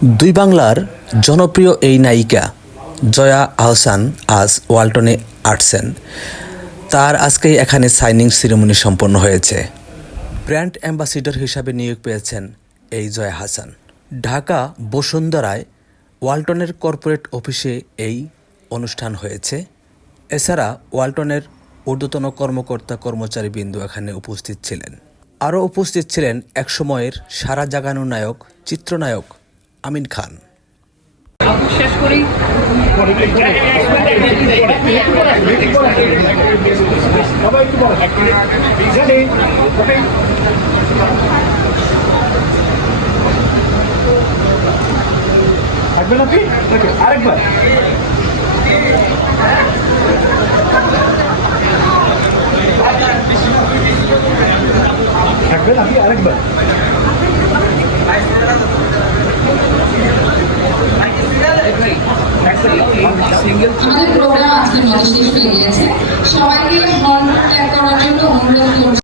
দুই বাংলার জনপ্রিয় এই নায়িকা জয়া আহসান আজ ওয়ালটনে আসছেন। তার আজকেই এখানে সাইনিং সেরেমনি সম্পন্ন হয়েছে। ব্র্যান্ড অ্যাম্বাসিডর হিসাবে নিয়োগ পেয়েছেন এই জয়া হাসান। ঢাকা বসুন্ধরায় ওয়ালটনের কর্পোরেট অফিসে এই অনুষ্ঠান হয়েছে। এছাড়া ওয়ালটনের ঊর্ধ্বতন কর্মকর্তা কর্মচারী বিন্দু এখানে উপস্থিত ছিলেন। আরও উপস্থিত ছিলেন একসময়ের সারা জাগানো নায়ক, চিত্রনায়ক আমিন খান। থাকবেন আপনি থাকবেন আপনি আরেকবার सिंगल प्रोग्राम